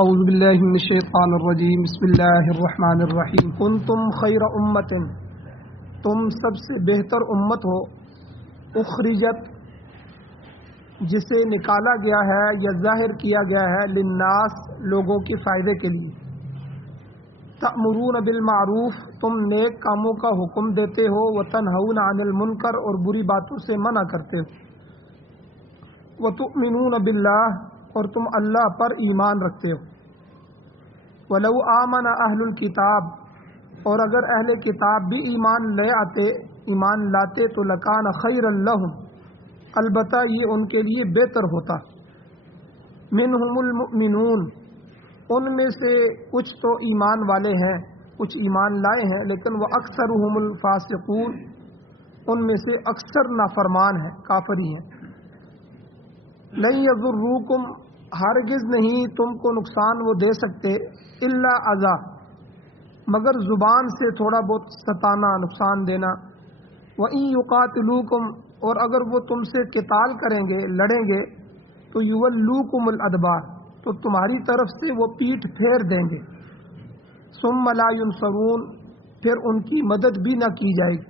اعوذ باللہ من الشیطان الرجیم بسم اللہ الرحمن الرحیم کنتم خیر امت، تم سب سے بہتر امت ہو، اخرجت جسے نکالا گیا ہے یا ظاہر کیا گیا ہے، للناس لوگوں کے فائدے کے لیے، تأمرون بالمعروف تم نیک کاموں کا حکم دیتے ہو، وتنہون عن المنکر اور بری باتوں سے منع کرتے ہو، وتؤمنون باللہ اور تم اللہ پر ایمان رکھتے ہو، وَلَوْ آمَنَ أَهْلُ الْكِتَابِ اور اگر اہل کتاب بھی ایمان لاتے تو لَكَانَ خَيْرًا لَهُمْ البتہ یہ ان کے لیے بہتر ہوتا، مِنْهُمُ الْمُؤْمِنُونَ ان میں سے کچھ تو ایمان والے ہیں، کچھ ایمان لائے ہیں، لیکن وَأَكْثَرُهُمُ الْفَاسِقُونَ ان میں سے اکثر نافرمان ہیں، کافری ہیں، لَن يَضُرُّوكُمْ ہرگز نہیں تم کو نقصان وہ دے سکتے، الا اذى مگر زبان سے تھوڑا بہت ستانا، نقصان دینا، وَإِن يُقَاتِلُوكُمْ اور اگر وہ تم سے قتال کریں گے، لڑیں گے، تو يُوَلُّوكُمُ الْأَدْبَارَ تو تمہاری طرف سے وہ پیٹھ پھیر دیں گے، ثُمَّ لَا يُنصَرُونَ پھر ان کی مدد بھی نہ کی جائے گی۔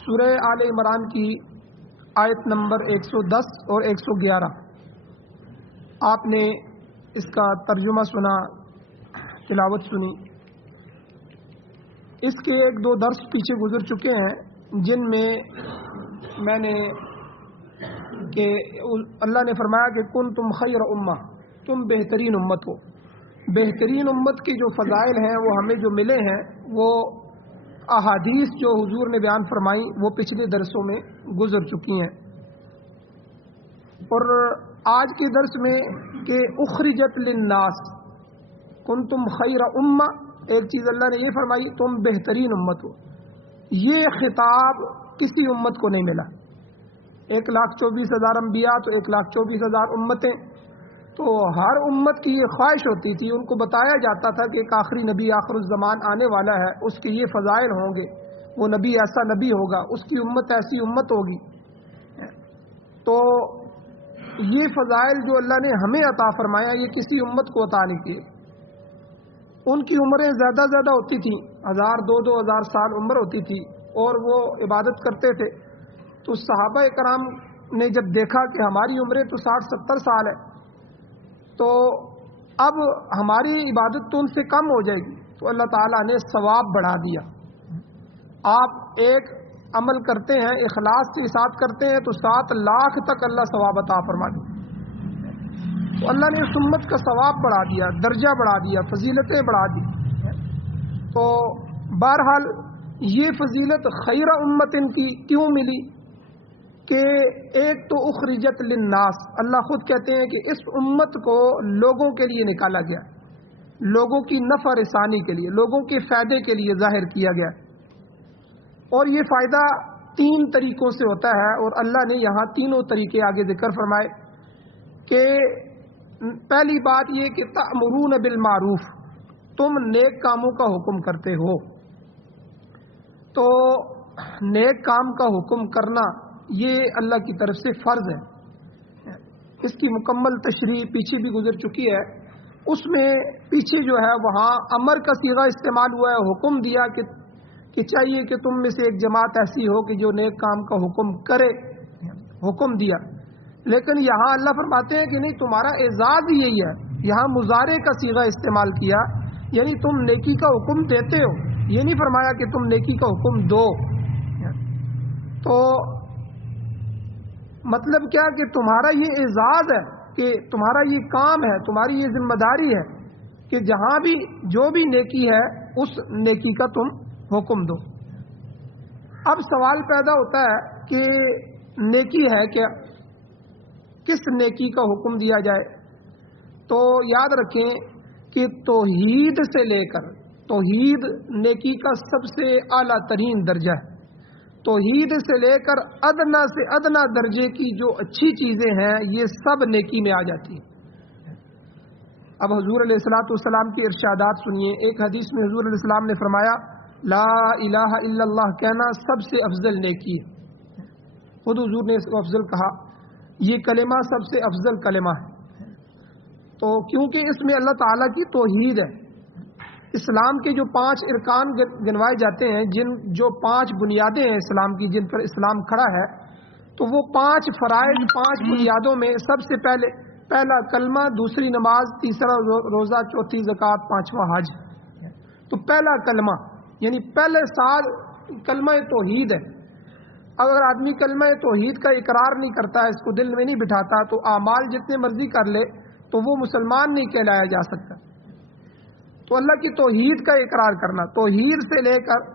سورہ آل عمران کی آیت نمبر 110 اور 111 آپ نے اس کا ترجمہ سنا، تلاوت سنی۔ اس کے ایک دو درس پیچھے گزر چکے ہیں جن میں نے کہ اللہ نے فرمایا کہ کنتم خیر امہ تم بہترین امت ہو۔ بہترین امت کے جو فضائل ہیں وہ ہمیں جو ملے ہیں وہ احادیث جو حضور نے بیان فرمائی وہ پچھلے درسوں میں گزر چکی ہیں، اور آج کے درس میں کہ اخرجت للناس کنتم خیر امہ، ایک چیز اللہ نے یہ فرمائی تم بہترین امت ہو، یہ خطاب کسی امت کو نہیں ملا۔ 1,24,000 انبیاء تو 1,24,000 امتیں، تو ہر امت کی یہ خواہش ہوتی تھی، ان کو بتایا جاتا تھا کہ ایک آخری نبی آخر الزمان آنے والا ہے، اس کے یہ فضائل ہوں گے، وہ نبی ایسا نبی ہوگا، اس کی امت ایسی امت ہوگی۔ تو یہ فضائل جو اللہ نے ہمیں عطا فرمایا یہ کسی امت کو عطا نہیں کیے۔ ان کی عمریں زیادہ ہوتی تھیں، 1000 2,000 سال عمر ہوتی تھی، اور وہ عبادت کرتے تھے۔ تو صحابہ کرام نے جب دیکھا کہ ہماری عمریں تو 60-70 سال ہے، تو اب ہماری عبادت تو ان سے کم ہو جائے گی، تو اللہ تعالیٰ نے ثواب بڑھا دیا۔ آپ ایک عمل کرتے ہیں، اخلاص کے ساتھ کرتے ہیں، تو 7 لاکھ تک اللہ ثواب عطا فرما دے۔ تو اللہ نے اس امت کا ثواب بڑھا دیا، درجہ بڑھا دیا، فضیلتیں بڑھا دی۔ تو بہرحال یہ فضیلت خیر امت ان کی کیوں ملی کہ ایک تو اخرجت للناس، اللہ خود کہتے ہیں کہ اس امت کو لوگوں کے لیے نکالا گیا، لوگوں کی نفع رسانی کے لیے، لوگوں کے فائدے کے لیے ظاہر کیا گیا، اور یہ فائدہ 3 طریقوں سے ہوتا ہے، اور اللہ نے یہاں تینوں طریقے آگے ذکر فرمائے کہ پہلی بات یہ کہ تأمرون بالمعروف تم نیک کاموں کا حکم کرتے ہو۔ تو نیک کام کا حکم کرنا یہ اللہ کی طرف سے فرض ہے، اس کی مکمل تشریح پیچھے بھی گزر چکی ہے۔ اس میں پیچھے جو ہے وہاں امر کا صیغہ استعمال ہوا ہے، حکم دیا کہ چاہیے کہ تم میں سے ایک جماعت ایسی ہو کہ جو نیک کام کا حکم کرے، حکم دیا۔ لیکن یہاں اللہ فرماتے ہیں کہ نہیں، تمہارا اعزاز یہی ہے، یہاں مضارع کا صیغہ استعمال کیا، یعنی تم نیکی کا حکم دیتے ہو، یہ نہیں فرمایا کہ تم نیکی کا حکم دو۔ تو مطلب کیا کہ تمہارا یہ اعزاز ہے کہ تمہارا یہ کام ہے، تمہاری یہ ذمہ داری ہے کہ جہاں بھی جو بھی نیکی ہے اس نیکی کا تم حکم دو۔ اب سوال پیدا ہوتا ہے کہ نیکی ہے کیا، کس نیکی کا حکم دیا جائے؟ تو یاد رکھیں کہ توحید سے لے کر، توحید نیکی کا سب سے اعلیٰ ترین درجہ ہے، توحید سے لے کر ادنا سے ادنا درجے کی جو اچھی چیزیں ہیں یہ سب نیکی میں آ جاتی ہیں۔ اب حضور علیہ الصلوۃ والسلام کی ارشادات سنیے۔ ایک حدیث میں حضور علیہ السلام نے فرمایا لا الہ الا اللہ کہنا سب سے افضل نیکی ہے، خود حضور نے اس کو افضل کہا، یہ کلمہ سب سے افضل کلمہ ہے۔ تو کیونکہ اس میں اللہ تعالیٰ کی توحید ہے، اسلام کے جو 5 ارکان گنوائے جاتے ہیں، جو 5 بنیادیں ہیں اسلام کی، جن پر اسلام کھڑا ہے، تو وہ 5 فرائض، 5 بنیادوں میں سب سے پہلا کلمہ، دوسری نماز، تیسرا روزہ، چوتھی زکوٰۃ، 5واں حج۔ تو پہلا کلمہ یعنی پہلے سال کلمہ توحید ہے۔ اگر آدمی کلمہ توحید کا اقرار نہیں کرتا ہے، اس کو دل میں نہیں بٹھاتا، تو اعمال جتنے مرضی کر لے تو وہ مسلمان نہیں کہلایا جا سکتا۔ تو اللہ کی توحید کا اقرار کرنا، توحید سے لے کر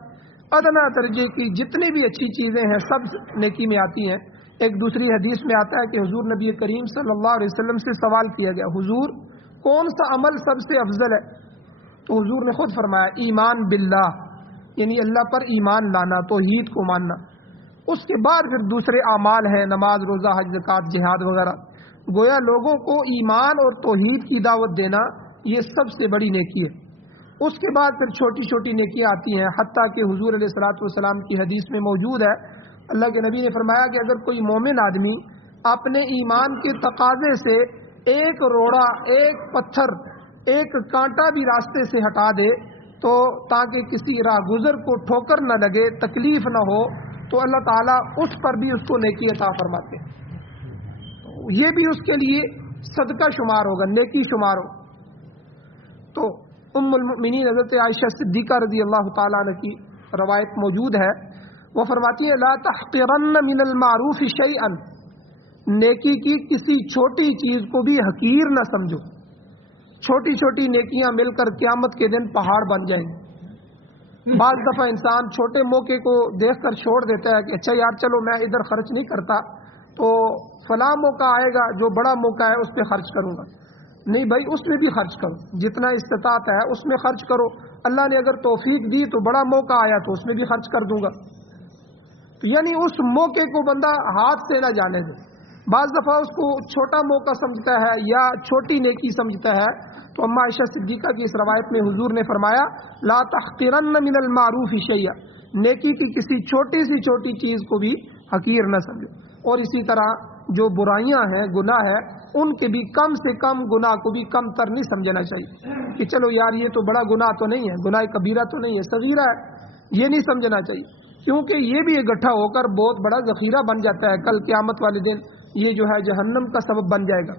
ادنا درجے کی جتنی بھی اچھی چیزیں ہیں سب نیکی میں آتی ہیں۔ ایک دوسری حدیث میں آتا ہے کہ حضور نبی کریم صلی اللہ علیہ وسلم سے سوال کیا گیا، حضور کون سا عمل سب سے افضل ہے؟ تو حضور نے خود فرمایا ایمان باللہ، یعنی اللہ پر ایمان لانا، توحید کو ماننا۔ اس کے بعد پھر دوسرے اعمال ہیں، نماز، روزہ، حج، زکوٰۃ، جہاد وغیرہ۔ گویا لوگوں کو ایمان اور توحید کی دعوت دینا یہ سب سے بڑی نیکی ہے۔ اس کے بعد پھر چھوٹی چھوٹی نیکیاں آتی ہیں، حتیٰ کہ حضور علیہ الصلوۃ والسلام کی حدیث میں موجود ہے، اللہ کے نبی نے فرمایا کہ اگر کوئی مومن آدمی اپنے ایمان کے تقاضے سے ایک روڑا، ایک پتھر، ایک کانٹا بھی راستے سے ہٹا دے تو تاکہ کسی راہ گزر کو ٹھوکر نہ لگے، تکلیف نہ ہو، تو اللہ تعالیٰ اس پر بھی اس کو نیکی عطا فرماتے ہیں۔ یہ بھی اس کے لیے صدقہ شمار ہوگا، نیکی شمار ہو۔ تو ام المؤمنین حضرت عائشہ صدیقہ رضی اللہ تعالیٰ عنہ کی روایت موجود ہے، وہ فرماتی ہے لا تحقرن من المعروف شیئا، نیکی کی کسی چھوٹی چیز کو بھی حقیر نہ سمجھو۔ چھوٹی چھوٹی نیکیاں مل کر قیامت کے دن پہاڑ بن جائیں گے۔ بعض دفعہ انسان چھوٹے موقع کو دیکھ کر چھوڑ دیتا ہے کہ اچھا یار چلو میں ادھر خرچ نہیں کرتا، تو فلاں موقع آئے گا جو بڑا موقع ہے اس پہ خرچ کروں گا۔ نہیں بھائی، اس میں بھی خرچ کرو، جتنا استطاعت ہے اس میں خرچ کرو۔ اللہ نے اگر توفیق دی تو بڑا موقع آیا تو اس میں بھی خرچ کر دوں گا۔ تو یعنی اس موقع کو بندہ ہاتھ سے نہ جانے دے۔ بعض دفعہ اس کو چھوٹا موقع سمجھتا ہے یا چھوٹی نیکی سمجھتا ہے، تو اما عائشہ صدیقہ کی اس روایت میں حضور نے فرمایا لا تحقرن من المعروف شیئا، نیکی کی کسی چھوٹی سی چھوٹی چیز کو بھی حقیر نہ سمجھو۔ اور اسی طرح جو برائیاں ہیں، گناہ ہے، ان کے بھی کم سے کم گناہ کو بھی کم تر نہیں سمجھنا چاہیے کہ چلو یار یہ تو بڑا گناہ تو نہیں ہے، گناہ کبیرہ تو نہیں ہے، صغیرہ ہے، یہ نہیں سمجھنا چاہیے، کیونکہ یہ بھی اکٹھا ہو کر بہت بڑا ذخیرہ بن جاتا ہے، کل قیامت والے دن یہ جو ہے جہنم کا سبب بن جائے گا۔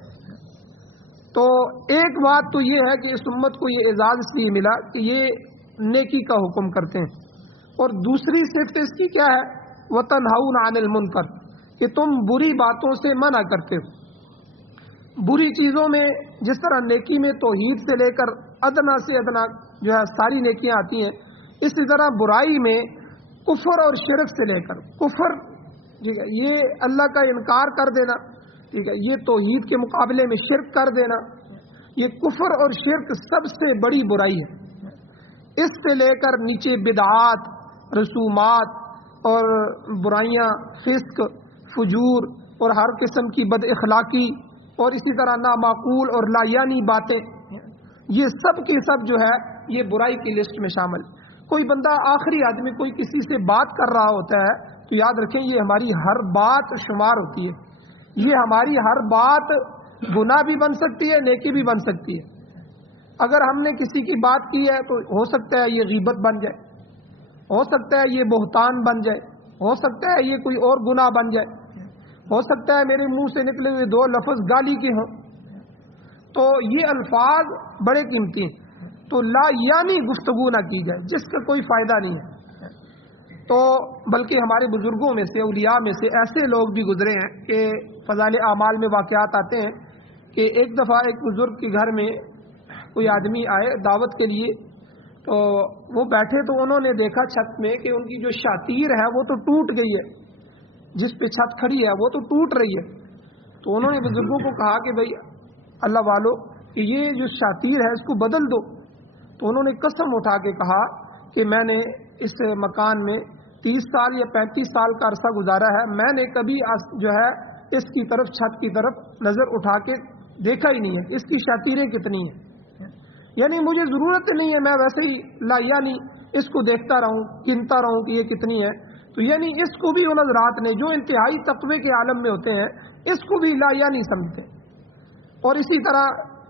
تو ایک بات تو یہ ہے کہ اس امت کو یہ اعزاز اس لیے ملا کہ یہ نیکی کا حکم کرتے ہیں، اور دوسری صفت اس کی کیا ہے، وَتَنْهَوْنَ عَنِ الْمُنْكَرِ، کہ تم بری باتوں سے منع کرتے ہو۔ بری چیزوں میں جس طرح نیکی میں توحید سے لے کر ادنا سے ادنا جو ہے ساری نیکیاں آتی ہیں، اسی طرح برائی میں کفر اور شرک سے لے کر کفر، ٹھیک ہے، یہ اللہ کا انکار کر دینا، ٹھیک ہے، یہ توحید کے مقابلے میں شرک کر دینا، یہ کفر اور شرک سب سے بڑی برائی ہے۔ اس سے لے کر نیچے بدعات، رسومات اور برائیاں، فسق، فجور اور ہر قسم کی بد اخلاقی، اور اسی طرح نامعقول اور لا یعنی باتیں، یہ سب کی سب جو ہے یہ برائی کی لسٹ میں شامل۔ کوئی بندہ، آخری آدمی کوئی کسی سے بات کر رہا ہوتا ہے تو یاد رکھیں یہ ہماری ہر بات شمار ہوتی ہے، یہ ہماری ہر بات گناہ بھی بن سکتی ہے، نیکی بھی بن سکتی ہے۔ اگر ہم نے کسی کی بات کی ہے تو ہو سکتا ہے یہ غیبت بن جائے، ہو سکتا ہے یہ بہتان بن جائے، ہو سکتا ہے یہ کوئی اور گناہ بن جائے، ہو سکتا ہے میرے منہ سے نکلے ہوئے 2 لفظ گالی کے ہوں۔ تو یہ الفاظ بڑے قیمتی ہیں، تو لا یعنی گفتگو نہ کی جائے جس کا کوئی فائدہ نہیں ہے۔ تو بلکہ ہمارے بزرگوں میں سے، اولیاء میں سے ایسے لوگ بھی گزرے ہیں کہ فضائل اعمال میں واقعات آتے ہیں کہ ایک دفعہ ایک بزرگ کے گھر میں کوئی آدمی آئے دعوت کے لیے، تو وہ بیٹھے تو انہوں نے دیکھا چھت میں کہ ان کی جو شاتیر ہے وہ تو ٹوٹ گئی ہے، جس پہ چھت کھڑی ہے وہ تو ٹوٹ رہی ہے۔ تو انہوں نے بزرگوں کو کہا کہ بھائی اللہ والو کہ یہ جو شاتیر ہے اس کو بدل دو۔ تو انہوں نے قسم اٹھا کے کہا کہ میں نے اس مکان میں 30 سال یا 35 سال کا عرصہ گزارا ہے، میں نے کبھی جو ہے اس کی طرف، چھت کی طرف نظر اٹھا کے دیکھا ہی نہیں ہے اس کی شاتیریں کتنی ہیں، یعنی مجھے ضرورت نہیں ہے، میں ویسے ہی لا یعنی اس کو دیکھتا رہوں، گنتا رہوں کہ یہ کتنی ہے۔ تو یعنی اس کو بھی ان حضرات نے جو انتہائی تقوی کے عالم میں ہوتے ہیں اس کو بھی لا یعنی سمجھتے۔ اور اسی طرح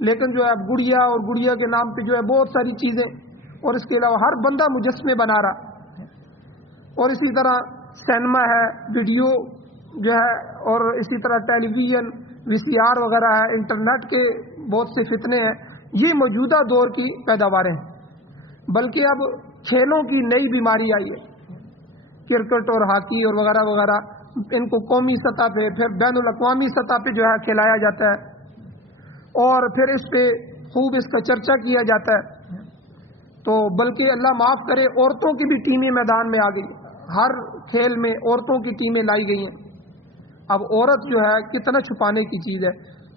لیکن جو ہے اب گڑیا اور گڑیا کے نام پہ جو ہے بہت ساری چیزیں، اور اس کے علاوہ ہر بندہ مجسمے بنا رہا، اور اسی طرح سینما ہے، ویڈیو جو ہے، اور اسی طرح ٹیلی ویژن، VCR وغیرہ ہے، انٹرنیٹ کے بہت سے فتنے ہیں. یہ موجودہ دور کی پیداواریں ہیں. بلکہ اب کھیلوں کی نئی بیماری آئی ہے، کرکٹ اور ہاکی اور وغیرہ وغیرہ. ان کو قومی سطح پہ پھر بین الاقوامی سطح پہ جو ہے کھلایا جاتا ہے، اور پھر اس پہ خوب اس کا چرچا کیا جاتا ہے. تو بلکہ اللہ معاف کرے عورتوں کی بھی ٹیمیں میدان میں آ گئی، ہر کھیل میں عورتوں کی ٹیمیں لائی گئی ہیں. اب عورت جو ہے کتنا چھپانے کی چیز ہے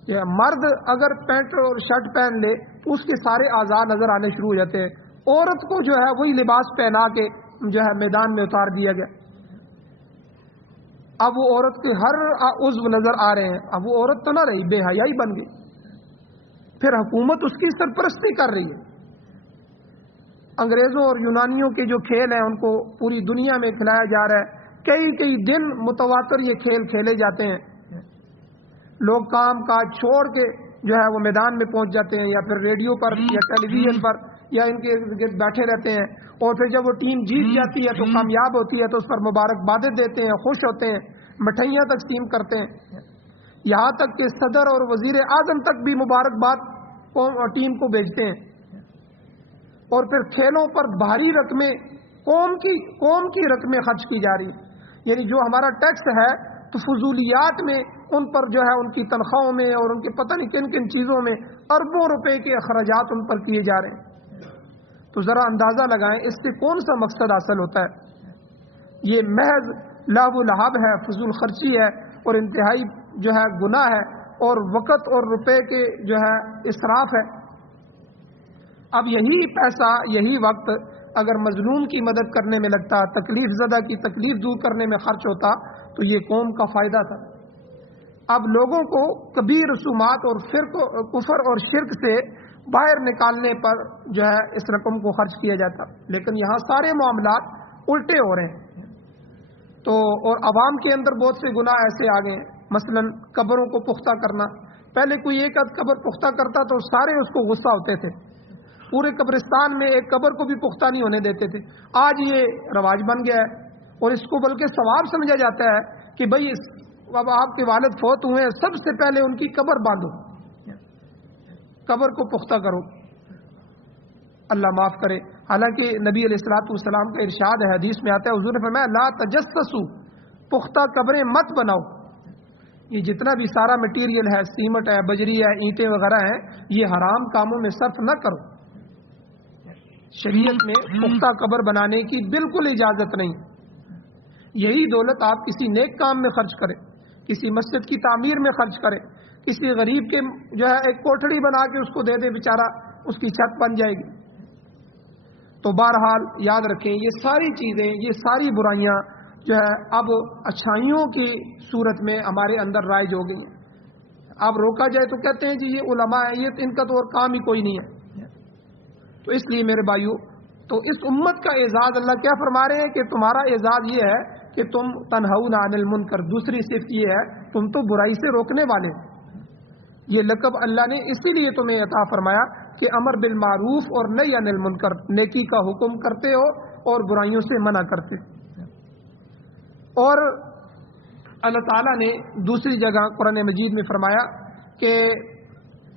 کہ مرد اگر پینٹ اور شرٹ پہن لے تو اس کے سارے اعضاء نظر آنے شروع ہو جاتے ہیں. عورت کو جو ہے وہی لباس پہنا کے جو ہے میدان میں اتار دیا گیا. اب وہ عورت کے ہر عضو نظر آ رہے ہیں. اب وہ عورت تو نہ رہی، بے حیائی بن گئی. پھر حکومت اس کی سرپرستی کر رہی ہے. انگریزوں اور یونانیوں کے جو کھیل ہیں ان کو پوری دنیا میں کھلایا جا رہا ہے. کئی دن متواتر یہ کھیل کھیلے جاتے ہیں. لوگ کام کاج چھوڑ کے جو ہے وہ میدان میں پہنچ جاتے ہیں، یا پھر ریڈیو پر یا ٹیلی ویژن پر یا ان کے گرد بیٹھے رہتے ہیں. اور پھر جب وہ ٹیم جیت جاتی ہے تو کامیاب ہوتی ہے تو اس پر مبارکبادیں دیتے ہیں، خوش ہوتے ہیں، مٹھائیاں تقسیم کرتے ہیں. یہاں تک کہ صدر اور وزیر اعظم تک بھی مبارکباد ٹیم کو بھیجتے ہیں. اور پھر کھیلوں پر بھاری رقمیں قوم کی رقمیں خرچ کی جا رہی ہیں. یعنی جو ہمارا ٹیکس ہے تو فضولیات میں ان پر جو ہے ان کی تنخواہوں میں اور ان کے پتہ نہیں کن کن چیزوں میں اربوں روپے کے اخراجات ان پر کیے جا رہے ہیں. تو ذرا اندازہ لگائیں اس سے کون سا مقصد حاصل ہوتا ہے. یہ محض لہو و لعب ہے، فضول خرچی ہے، اور انتہائی جو ہے گناہ ہے، اور وقت اور روپے کے جو ہے اسراف ہے. اب یہی پیسہ، یہی وقت اگر مظلوم کی مدد کرنے میں لگتا، تکلیف زدہ کی تکلیف دور کرنے میں خرچ ہوتا تو یہ قوم کا فائدہ تھا. اب لوگوں کو کبیر رسومات اور کفر اور شرک سے باہر نکالنے پر جو ہے اس رقم کو خرچ کیا جاتا. لیکن یہاں سارے معاملات الٹے ہو رہے ہیں. تو اور عوام کے اندر بہت سے گناہ ایسے آ گئے ہیں. مثلا قبروں کو پختہ کرنا. پہلے کوئی ایک قبر پختہ کرتا تو سارے اس کو غصہ ہوتے تھے، پورے قبرستان میں ایک قبر کو بھی پختہ نہیں ہونے دیتے تھے. آج یہ رواج بن گیا ہے، اور اس کو بلکہ ثواب سمجھا جاتا ہے کہ بھئی اب آپ کے والد فوت ہوئے ہیں، سب سے پہلے ان کی قبر باندھو، قبر کو پختہ کرو. اللہ معاف کرے. حالانکہ نبی علیہ الصلوۃ والسلام کا ارشاد ہے، حدیث میں آتا ہے، حضور نے فرمایا لا تجسسوا، پختہ قبریں مت بناؤ. یہ جتنا بھی سارا مٹیریل ہے، سیمٹ ہے، بجری ہے، اینٹیں وغیرہ ہیں، یہ حرام کاموں میں صرف نہ کرو. شریعت میں پختہ قبر بنانے کی بالکل اجازت نہیں. یہی دولت آپ کسی نیک کام میں خرچ کریں، کسی مسجد کی تعمیر میں خرچ کریں، کسی غریب کے جو ہے ایک کوٹھڑی بنا کے اس کو دے دے، بیچارہ اس کی چھت بن جائے گی. تو بہرحال یاد رکھیں یہ ساری چیزیں، یہ ساری برائیاں جو ہے اب اچھائیوں کی صورت میں ہمارے اندر رائج ہو گئی ہیں. اب روکا جائے تو کہتے ہیں جی یہ علماء ہیں، یہ ان کا تو اور کام ہی کوئی نہیں ہے. تو اس لیے میرے بھائیوں، تو اس امت کا اعزاز اللہ کیا فرما رہے ہیں کہ تمہارا اعزاز یہ ہے کہ تم تنہون عن المنکر. دوسری صفت یہ ہے تم تو برائی سے روکنے والے. یہ لقب اللہ نے اسی لیے تمہیں عطا فرمایا کہ امر بالمعروف اور نہی عن المنکر، نیکی کا حکم کرتے ہو اور برائیوں سے منع کرتے. اور اللہ تعالیٰ نے دوسری جگہ قرآن مجید میں فرمایا کہ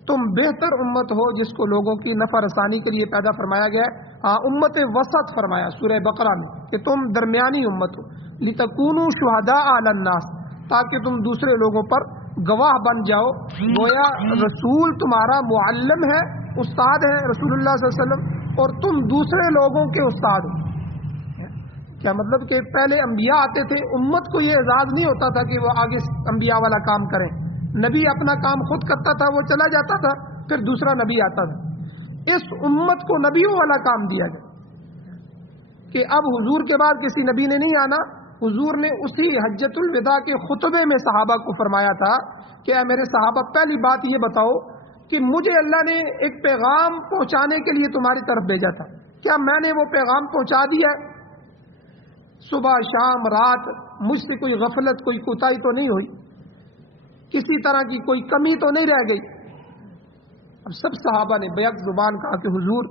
تم بہتر امت ہو جس کو لوگوں کی نفع رسانی کے لیے پیدا فرمایا گیا ہے. امت وسط فرمایا سورہ بقرہ میں کہ تم درمیانی امت ہو. لتکونوا شہداء علی الناس، تاکہ تم دوسرے لوگوں پر گواہ بن جاؤ. گویا رسول تمہارا معلم ہے، استاد ہے رسول اللہ صلی اللہ علیہ وسلم، اور تم دوسرے لوگوں کے استاد ہو. کیا مطلب کہ پہلے انبیاء آتے تھے، امت کو یہ اعزاز نہیں ہوتا تھا کہ وہ آگے انبیاء والا کام کریں. نبی اپنا کام خود کرتا تھا، وہ چلا جاتا تھا، پھر دوسرا نبی آتا تھا. اس امت کو نبیوں والا کام دیا گیا کہ اب حضور کے بعد کسی نبی نے نہیں آنا. حضور نے اسی حجۃ الوداع کے خطبے میں صحابہ کو فرمایا تھا کہ اے میرے صحابہ، پہلی بات یہ بتاؤ کہ مجھے اللہ نے ایک پیغام پہنچانے کے لیے تمہاری طرف بھیجا تھا، کیا میں نے وہ پیغام پہنچا دیا؟ صبح شام رات مجھ سے کوئی غفلت، کوئی کوتاہی تو نہیں ہوئی، کسی طرح کی کوئی کمی تو نہیں رہ گئی؟ اب سب صحابہ نے بیک زبان کہا کہ حضور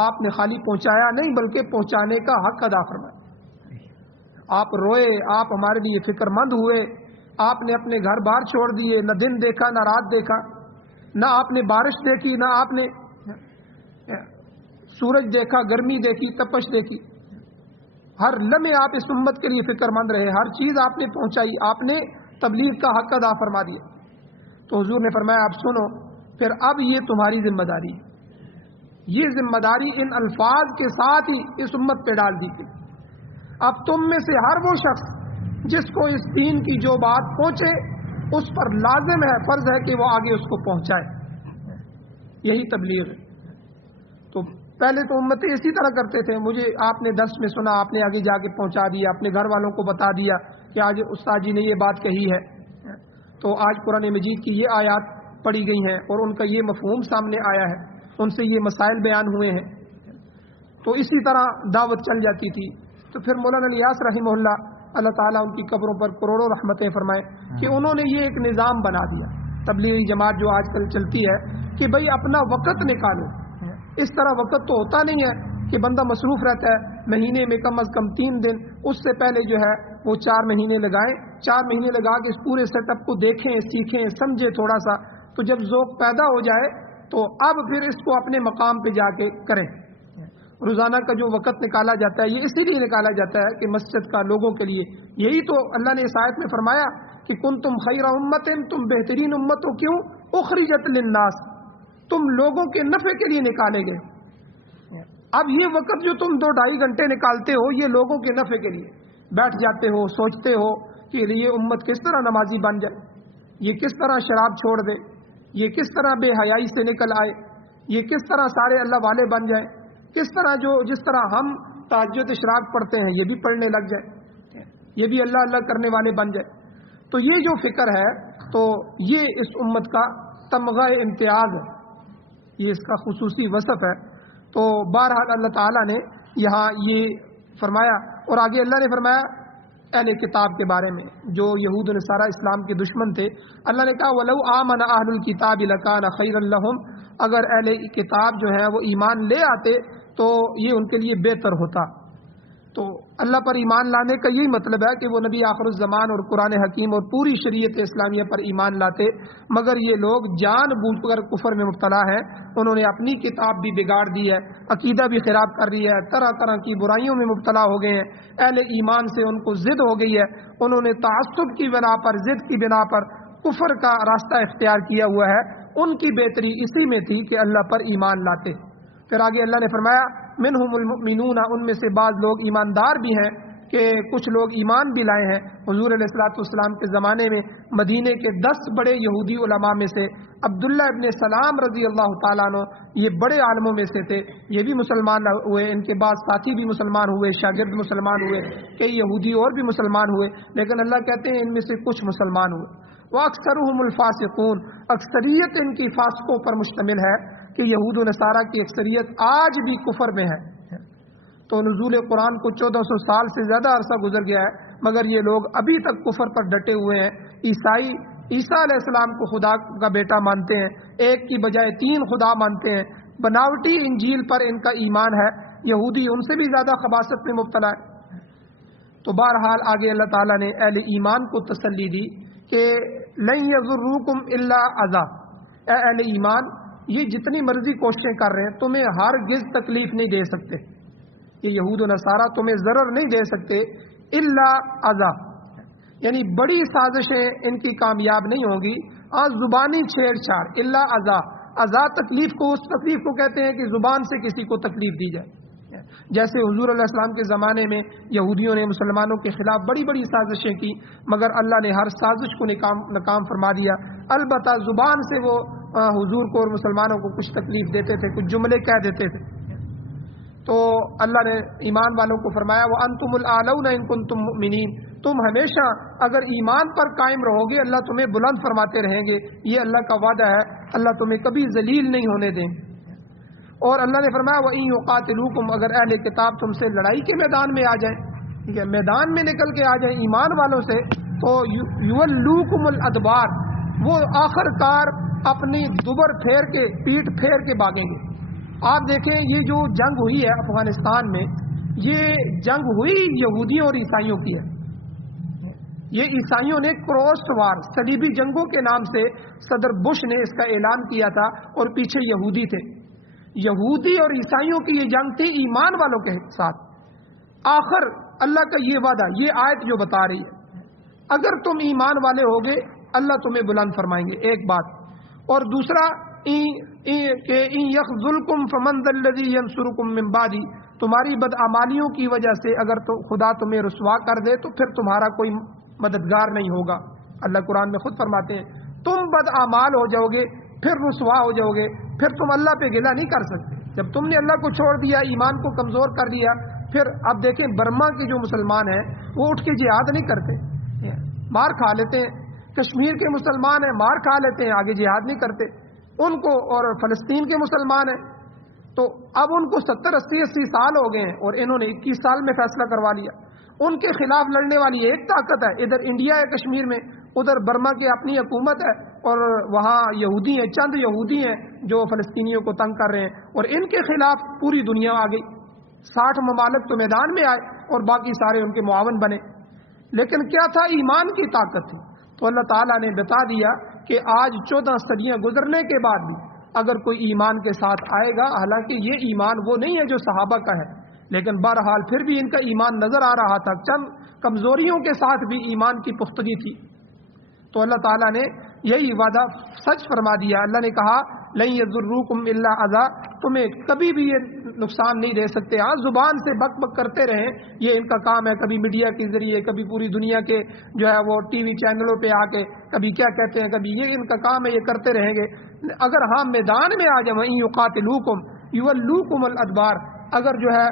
آپ نے خالی پہنچایا نہیں بلکہ پہنچانے کا حق ادا فرمایا. آپ روئے, آپ ہمارے لیے فکر مند ہوئے, آپ نے اپنے گھر بار چھوڑ دیے, نہ دن دیکھا نہ رات دیکھا, نہ آپ نے بارش دیکھی نہ آپ نے سورج دیکھا, گرمی دیکھی, تپش دیکھی. ہر لمحے آپ اس امت کے لیے فکر مند رہے, ہر چیز آپ نے پہنچائی, آپ نے تبلیغ کا حق ادا فرما دیا. تو حضور نے فرمایا اب سنو, پھر اب یہ تمہاری ذمہ داری ہے. یہ ذمہ داری ان الفاظ کے ساتھ ہی اس امت پہ ڈال دی گئی. اب تم میں سے ہر وہ شخص جس کو اس دین کی جو بات پہنچے اس پر لازم ہے, فرض ہے کہ وہ آگے اس کو پہنچائے. یہی تبلیغ ہے. تو پہلے تو امتیں اسی طرح کرتے تھے, مجھے آپ نے درس میں سنا, آپ نے آگے جا کے پہنچا دیا, اپنے گھر والوں کو بتا دیا کہ آج استاد جی نے یہ بات کہی ہے. تو آج قرآن مجید کی یہ آیات پڑھی گئی ہیں اور ان کا یہ مفہوم سامنے آیا ہے, ان سے یہ مسائل بیان ہوئے ہیں. تو اسی طرح دعوت چل جاتی تھی. تو پھر مولانا الیاس رحمہ اللہ تعالیٰ ان کی قبروں پر کروڑوں رحمتیں فرمائے کہ انہوں نے یہ ایک نظام بنا دیا. تبلیغی جماعت جو آج کل چلتی ہے کہ بھئی اپنا وقت نکالو. اس طرح وقت تو ہوتا نہیں ہے کہ بندہ مصروف رہتا ہے, مہینے میں کم از کم 3 دن, اس سے پہلے جو ہے وہ 4 مہینے لگائیں, 4 مہینے لگا کے اس پورے سیٹ اپ کو دیکھیں, سیکھیں, سمجھیں تھوڑا سا. تو جب ذوق پیدا ہو جائے تو اب پھر اس کو اپنے مقام پہ جا کے کریں. روزانہ کا جو وقت نکالا جاتا ہے یہ اسی لیے نکالا جاتا ہے کہ مسجد کا لوگوں کے لیے. یہی تو اللہ نے اس آیت میں فرمایا کہ کنتم خیر امت, تم بہترین امت ہو. کیوں؟ اخرجت للناس, تم لوگوں کے نفع کے لیے نکالے گئے. اب یہ وقت جو تم 2-2.5 گھنٹے نکالتے ہو یہ لوگوں کے نفع کے لیے, بیٹھ جاتے ہو, سوچتے ہو کہ یہ امت کس طرح نمازی بن جائے, یہ کس طرح شراب چھوڑ دے, یہ کس طرح بے حیائی سے نکل آئے, یہ کس طرح سارے اللہ والے بن جائیں, کس طرح جس طرح ہم تہجد اشراق پڑھتے ہیں یہ بھی پڑھنے لگ جائے, یہ بھی اللہ اللہ کرنے والے بن جائے. تو یہ جو فکر ہے تو یہ اس امت کا تمغہ امتیاز ہے, یہ اس کا خصوصی وصف ہے. تو بہرحال اللہ تعالیٰ نے یہاں یہ فرمایا. اور آگے اللہ نے فرمایا اہل کتاب کے بارے میں جو یہود و نصارہ اسلام کے دشمن تھے. اللہ نے کہا وَلَوْ آمَنَ أَهْلُ الْكِتَابِ لَكَانَ خَيْرًا لَهُمْ, اگر اہل کتاب جو ہیں وہ ایمان لے آتے تو یہ ان کے لیے بہتر ہوتا. تو اللہ پر ایمان لانے کا یہی مطلب ہے کہ وہ نبی آخر الزمان اور قرآن حکیم اور پوری شریعت اسلامیہ پر ایمان لاتے. مگر یہ لوگ جان بوجھ کر کفر میں مبتلا ہیں, انہوں نے اپنی کتاب بھی بگاڑ دی ہے, عقیدہ بھی خراب کر رہی ہے, طرح طرح کی برائیوں میں مبتلا ہو گئے ہیں. اہل ایمان سے ان کو ضد ہو گئی ہے, انہوں نے تعصب کی بنا پر, ضد کی بنا پر کفر کا راستہ اختیار کیا ہوا ہے. ان کی بہتری اسی میں تھی کہ اللہ پر ایمان لاتے. پھر آگے اللہ نے فرمایا منہم المؤمنون, ان میں سے بعض لوگ ایماندار بھی ہیں کہ کچھ لوگ ایمان بھی لائے ہیں. حضور علیہ الصلوۃ والسلام کے زمانے میں مدینے کے 10 بڑے یہودی علماء میں سے عبداللہ ابن سلام رضی اللہ تعالیٰ عنہ یہ بڑے عالموں میں سے تھے, یہ بھی مسلمان ہوئے. ان کے بعد ساتھی بھی مسلمان ہوئے, شاگرد مسلمان ہوئے, کئی یہودی اور بھی مسلمان ہوئے. لیکن اللہ کہتے ہیں ان میں سے کچھ مسلمان ہوئے. وَأَكْثَرُهُمُ الْفَاسِقُونَ, اکثریت ان کی فاسقوں پر مشتمل ہے کہ یہود و نصارہ کی اکثریت آج بھی کفر میں ہے. تو نزول قرآن کو 1400 سال سے زیادہ عرصہ گزر گیا ہے مگر یہ لوگ ابھی تک کفر پر ڈٹے ہوئے ہیں. عیسائی عیسیٰ علیہ السلام کو خدا کا بیٹا مانتے ہیں, ایک کی بجائے 3 خدا مانتے ہیں. بناوٹی انجیل پر ان کا ایمان ہے. یہودی ان سے بھی زیادہ خباثت میں مبتلا ہے. تو بہرحال آگے اللہ تعالیٰ نے اہل ایمان کو تسلی دی کہ لن یضروکم الا اذى, اے اہل ایمان یہ جتنی مرضی کوششیں کر رہے ہیں تمہیں ہرگز تکلیف نہیں دے سکتے. یہ یہود و نصارہ تمہیں ضرر نہیں دے سکتے. الا اذى یعنی بڑی سازشیں ان کی کامیاب نہیں ہوں گی. زبانی چھیڑ چھاڑ, الا اذى, اذى تکلیف کو, اس تکلیف کو کہتے ہیں کہ زبان سے کسی کو تکلیف دی جائے. جیسے حضور علیہ السلام کے زمانے میں یہودیوں نے مسلمانوں کے خلاف بڑی بڑی سازشیں کی مگر اللہ نے ہر سازش کو ناکام فرما دیا. البتہ زبان سے وہ حضور کو اور مسلمانوں کو کچھ تکلیف دیتے تھے, کچھ جملے کہہ دیتے تھے. تو اللہ نے ایمان والوں کو فرمایا وَأَنْتُمُ الْأَعْلَوْنَ إِن كُنتُم مُؤْمِنِينَ, تم ہمیشہ اگر ایمان پر قائم رہو گے اللہ تمہیں بلند فرماتے رہیں گے. یہ اللہ کا وعدہ ہے, اللہ تمہیں کبھی ذلیل نہیں ہونے دیں. اور اللہ نے فرمایا وَإِن يُقَاتِلُوكُمْ, اگر اہل کتاب تم سے لڑائی کے میدان میں آ جائیں, ٹھیک ہے, میدان میں نکل کے آ جائیں ایمان والوں سے, تو يُوَلُّوكُمُ الْأَدْبَارَ, وہ آخر کار اپنی دوبر پھیر کے پیٹ پھیر کے بھاگیں گے۔ آپ دیکھیں یہ جو جنگ ہوئی ہے افغانستان میں، یہ جنگ ہوئی یہودیوں اور عیسائیوں کی ہے۔ یہ عیسائیوں نے کراس وار صلیبی جنگوں کے نام سے صدر بش نے اس کا اعلان کیا تھا، اور پیچھے یہودی تھے۔ یہودی اور عیسائیوں کی یہ جنگ تھی ایمان والوں کے ساتھ۔ آخر اللہ کا یہ وعدہ، یہ آیت جو بتا رہی ہے، اگر تم ایمان والے ہوگے اللہ تمہیں بلند فرمائیں گے، ایک بات۔ اور دوسرا کہ ان یخذلکم فمن ذا الذی ینصرکم من بعدی، تمہاری بدعمالیوں کی وجہ سے اگر تو خدا تمہیں رسوا کر دے تو پھر تمہارا کوئی مددگار نہیں ہوگا۔ اللہ قرآن میں خود فرماتے ہیں تم بدعمال ہو جاؤ گے، پھر رسوا ہو جاؤ گے، پھر تم اللہ پہ گلہ نہیں کر سکتے۔ جب تم نے اللہ کو چھوڑ دیا، ایمان کو کمزور کر دیا، پھر اب دیکھیں برما کے جو مسلمان ہیں وہ اٹھ کے جہاد نہیں کرتے، مار کھا لیتے ہیں۔ کشمیر کے مسلمان ہیں، مار کھا لیتے ہیں، آگے جہاد نہیں کرتے ان کو۔ اور فلسطین کے مسلمان ہیں تو اب ان کو 70-80 سال ہو گئے ہیں، اور انہوں نے 21 سال میں فیصلہ کروا لیا۔ ان کے خلاف لڑنے والی ایک طاقت ہے، ادھر انڈیا ہے کشمیر میں، ادھر برما کی اپنی حکومت ہے، اور وہاں یہودی ہیں، چند یہودی ہیں جو فلسطینیوں کو تنگ کر رہے ہیں، اور ان کے خلاف پوری دنیا آ گئی۔ 60 ممالک تو میدان میں آئے اور باقی سارے ان کے معاون بنے۔ لیکن کیا تھا؟ ایمان کی طاقت تھی۔ تو اللہ تعالیٰ نے بتا دیا کہ آج 14 صدیاں گزرنے کے بعد بھی اگر کوئی ایمان کے ساتھ آئے گا، حالانکہ یہ ایمان وہ نہیں ہے جو صحابہ کا ہے، لیکن بہرحال پھر بھی ان کا ایمان نظر آ رہا تھا، چند کمزوریوں کے ساتھ بھی ایمان کی پختگی تھی۔ تو اللہ تعالیٰ نے یہی وعدہ سچ فرما دیا۔ اللہ نے کہا لن یضروکم الا اذی، تمہیں کبھی بھی یہ نقصان نہیں دے سکتے۔ ہاں زبان سے بک بک کرتے رہیں، یہ ان کا کام ہے، کبھی میڈیا کے ذریعے، کبھی پوری دنیا کے جو ہے وہ ٹی وی چینلوں پہ آ کے کبھی کیا کہتے ہیں، کبھی یہ ان کا کام ہے، یہ کرتے رہیں گے۔ اگر ہاں میدان میں آ جائیں، ان یقاتلوکم یولوکم الادبار، اگر جو ہے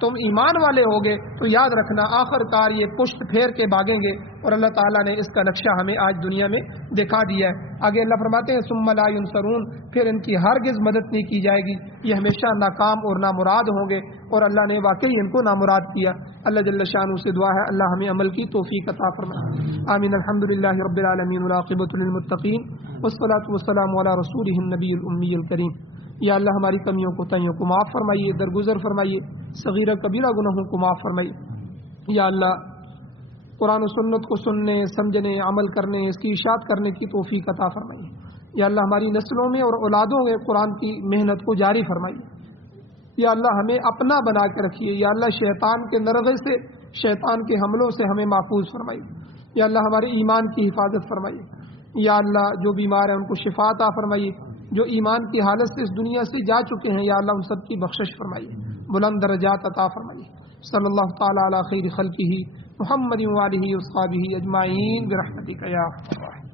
تم ایمان والے ہوگے تو یاد رکھنا آخر کار یہ پشت پھیر کے بھاگیں گے، اور اللہ تعالیٰ نے اس کا نقشہ ہمیں آج دنیا میں دکھا دیا ہے۔ آگے اللہ فرماتے ہیں ثم لا ینصرون، پھر ان کی ہرگز مدد نہیں کی جائے گی، یہ ہمیشہ ناکام اور نامراد ہوں گے، اور اللہ نے واقعی ان کو نامراد کیا۔ اللہ جل شانہ سے دعا ہے اللہ ہمیں عمل کی توفیق عطا فرمائے، آمین۔ الحمدللہ رب العالمین والعاقبۃ للمتقین والصلاۃ والسلام علی رسولہ النبی الامی الکریم۔ یا اللہ ہماری کمیوں کو تائیوں کو معاف فرمائیے، درگزر فرمائیے، صغیرہ کبیرہ گناہوں کو معاف فرمائیے۔ یا اللہ قرآن و سنت کو سننے، سمجھنے، عمل کرنے، اس کی اشاعت کرنے کی توفیق عطا فرمائیے۔ یا اللہ ہماری نسلوں میں اور اولادوں میں قرآن کی محنت کو جاری فرمائیے۔ یا اللہ ہمیں اپنا بنا کے رکھیے۔ یا اللہ شیطان کے نرغے سے، شیطان کے حملوں سے ہمیں محفوظ فرمائیے۔ یا اللہ ہمارے ایمان کی حفاظت فرمائیے۔ یا اللہ جو بیمار ہیں ان کو شفا عطا فرمائیے، جو ایمان کی حالت سے اس دنیا سے جا چکے ہیں یا اللہ ان سب کی بخشش فرمائیے، بلند درجات عطا فرمائیے۔ صلی اللہ تعالی علی خیر خلقہ محمد وآلہ وصحبہ اجمعین برحمتک یا ارحم الراحمین۔